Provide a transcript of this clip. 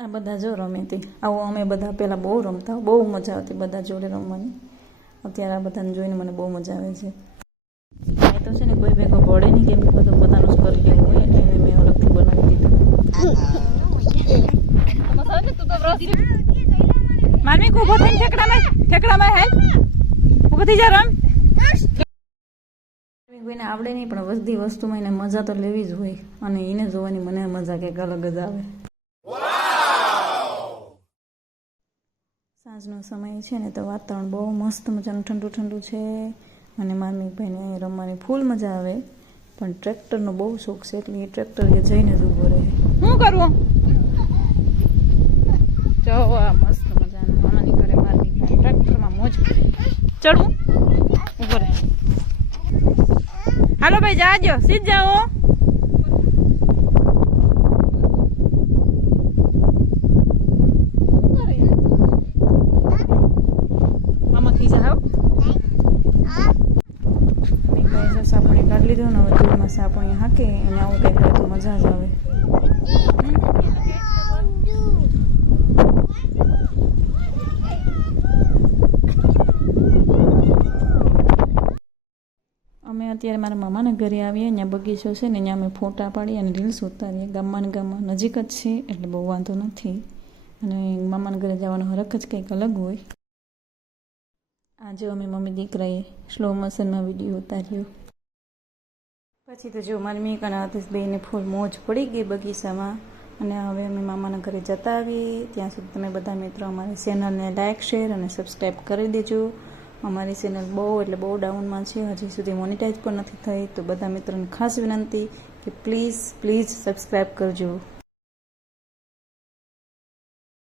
આ બધા જો રમે તે આવું અમે બધા પહેલાં બહુ રમતા, બહુ મજા આવતી બધા જોડે રમવાની. અત્યારે આ બધાને જોઈને મને બહુ મજા આવે છે. એ તો છે ને કોઈ ભેગો પડે નહીં, કેમ કે બધું પોતાનું જ કરી કેવું હોય એટલે એને મેં અલગથી બનાવી દીધું. માનવી ઊભો થઈને ઠેકડામાં હેલ ઊભો થઈ જા રમ. કોઈને આવડે નહીં પણ બધી વસ્તુમાં એને મજા તો લેવી જ હોય, અને એને જોવાની મને મજા કંઈક અલગ જ આવે. સાંજનો સમય છે ને તો વાતાવરણ બહુ મસ્ત મજાનું ઠંડુ ઠંડુ છે, અને માર્મિકભાઈને અહીં રમવાની ફૂલ મજા આવે. પણ ટ્રેક્ટરનો બહુ શોખ છે એટલે એ ટ્રેક્ટર એ જઈને જ ઊભો રહે. શું કરવું? જો આ મસ્ત મજાનું મામાની ઘરે માર્મિકભાઈ ટ્રેક્ટરમાં મોજ ચડવું ઊભો રહે. હાલો ભાઈ જાજો, સીધ જાઓ. મામા ખીસા હાવ ભાઈ સાપણી કાઢી લીધું ને હવે જોરમાં સાપણી હાકે એને આવું કંઈક હોય તો મજા જ આવે. અમે અત્યારે મારા મામાના ઘરે આવીએ, ત્યાં બગીચો છે ને ત્યાં અમે ફોટા પાડીએ અને રીલ્સ ઉતારીએ. ગામમાં નજીક જ છે એટલે બહુ વાંધો નથી, અને મામાના ઘરે જવાનો હરખ જ કંઈક અલગ હોય. આજે અમે મમ્મી દીકરાએ સ્લો મોશનમાં વિડીયો ઉતાર્યો. પછી તો જો મારી મીક અને આતિશ બેયને ફૂલ મોજ પડી ગઈ બગીચામાં, અને હવે અમે મામાના ઘરે જતા આવીએ. ત્યાં સુધી તમે બધા મિત્રો અમારી ચેનલને લાઇક, શેર અને સબસ્ક્રાઈબ કરી દેજો. અમારી ચેનલ બહુ એટલે બહુ ડાઉનમાં છે, હજી સુધી મોનિટાઈઝ પણ નથી થઈ, તો બધા મિત્રોને ખાસ વિનંતી કે પ્લીઝ સબસ્ક્રાઈબ કરજો.